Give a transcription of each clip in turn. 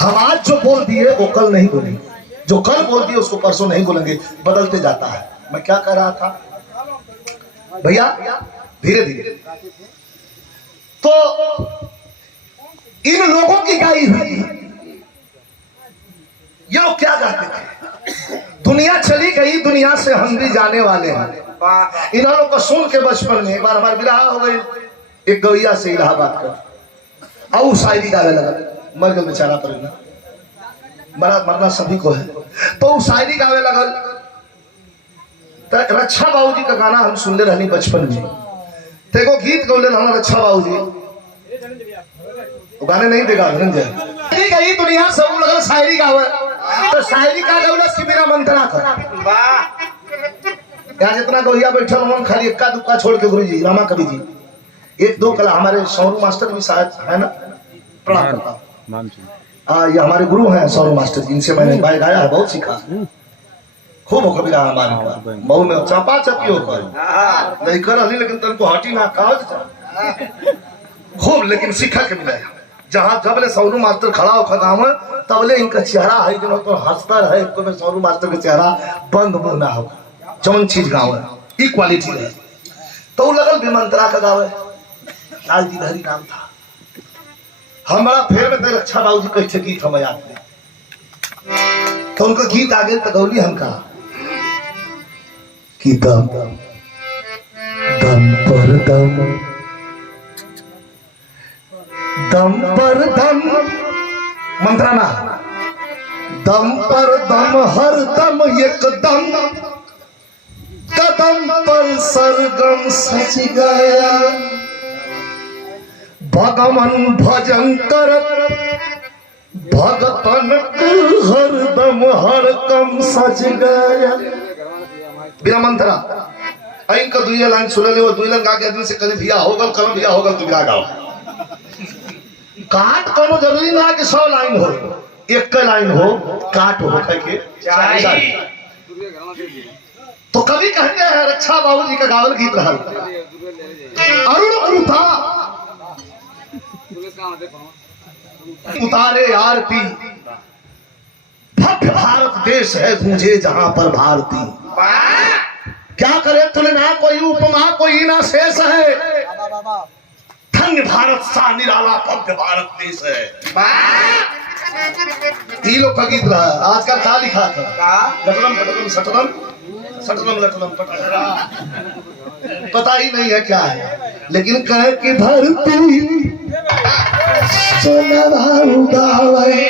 हम आज जो बोल दिए वो कल नहीं बोलेंगे, जो कल बोल दिए उसको परसों नहीं बोलेंगे, बदलते जाता है। मैं क्या कह रहा था भैया, धीरे धीरे तो इन लोगों की गाई हुई, ये लोग क्या चाहते थे? दुनिया चली गई, दुनिया से हम भी जाने वाले हैं। इन लोगों को सुन के बचपन में एक बार हमारे विवाह हो गई एक गवैया से इलाहाबाद कर, और शायरी गाने लगा, मर गया बेचारा पर ना, मरना सभी को है, तो शायरी गावे लगल। तो रक्षा बाबूजी का गाना हम सुनते रहनी बचपन में, देखो गीत गौले हमारा रक्षा बाबूजी, वो गाने नहीं देगा धनंजय गई दुनिया सब लगल शायरी गावे, तो शायरी का गौला कि मेरा मंत्रा कर। यहाँ जितना गौया बैठल हम खाली इक्का दुक्का छोड़ के गुरु जी रामा कवि जी एक दो कला, हमारे सौरू मास्टर भी शायद है ना, प्रणाम करता, ये हमारे गुरु हैं सौरू मास्टर जी, इनसे मैंने गाया है, बहुत सीखा, खूब हो कबीरा हमारे का मऊ में चापा चपी होकर नहीं कर अली, लेकिन तनको हटी ना काज खूब, लेकिन सीखा के मिला। जहाँ जब ले सौरू मास्टर खड़ा होकर गाँव तबले इनका चेहरा है जो तो हंसता रहे, तो सौरू मास्टर का चेहरा बंद मुंह ना हो, जौन चीज गाँव है इक्वालिटी है। तो लगल भी मंत्रा का गाँव है, लाल जी हरी नाम था हमारा, फिर में रक्षा बाबू जी कैसे गीत हम याद में, तो उनका गीत आगे तक गौली हम कहा कि दम दम पर दम, दम पर दम मंत्राना, दम पर दम हर दम एक दम, कदम पर सरगम सच गया, भगवन भजन कर भगतन हर दम हर कम सच गया। बिना मंत्रा इनका दुई लाइन सुन ले, वो दुई लाइन गा के आदमी से कभी भैया होगल कल भैया होगल तो बिना गाओ, काट कोनो जरूरी ना कि 100 लाइन हो, एक का लाइन हो काट हो के तो कभी कहते हैं रक्षा बाबूजी का गावल गीत रहा अरुण उठा उतारे आरती, भव्य भारत देश है गूंजे जहां पर भारती, क्या करे तुलना कोई उपमा कोई ना शेष है, धन्य भारत सा निराला भव्य भारत देश है। ये लोग का गीत रहा है। आज का क्या लिखा था? लटलम पटलम सटलम सटलम लटलम पटलम, पता ही नहीं है क्या है, लेकिन कहे कि धरती सोना उगावे,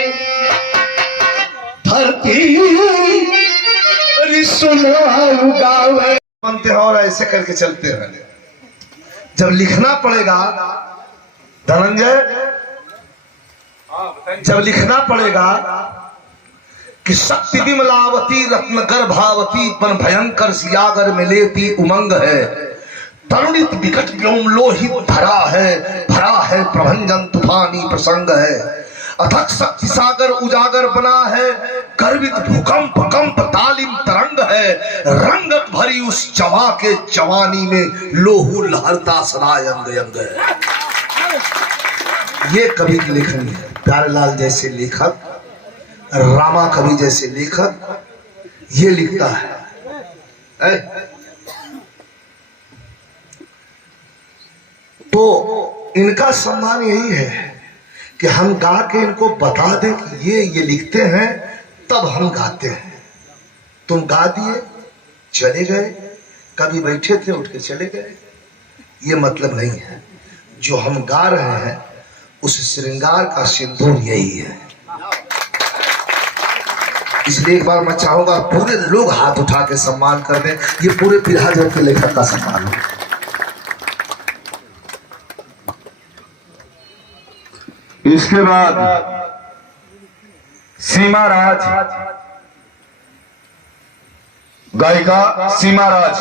धरती सोना उगावे, बनते हैं और ऐसे करके चलते हैं। जब लिखना पड़ेगा धनंजय, जब लिखना पड़ेगा कि शक्ति विमलावती रत्न गर्भावती पन भयंकर सियागर में लेती उमंग है, तरुणित विकट व्योम लोहित भरा है प्रभंजन तूफानी प्रसंग है, अथक शक्ति सागर उजागर बना है, गर्वित भूकंप कंप तालिम तरंग है, रंगत भरी उस जवा के जवानी में लोहू लहरता सदा अंग अंग है। ये कवि की लेखन है। प्यारेलाल जैसे लेखक, रामा कवि जैसे लेखक ये लिखता है। तो इनका सम्मान यही है कि हम गा के इनको बता दें कि ये लिखते हैं, तब हम गाते हैं। तुम गा दिए चले गए, कभी बैठे थे उठ के चले गए, ये मतलब नहीं है। जो हम गा रहे हैं उस श्रृंगार का सिंदूर यही है। इसलिए एक बार मैं चाहूंगा पूरे लोग हाथ उठा के सम्मान कर दें, ये पूरे पिराजर के लेखक का सम्मान है। इसके बाद सीमा राज, गायिका सीमा राज।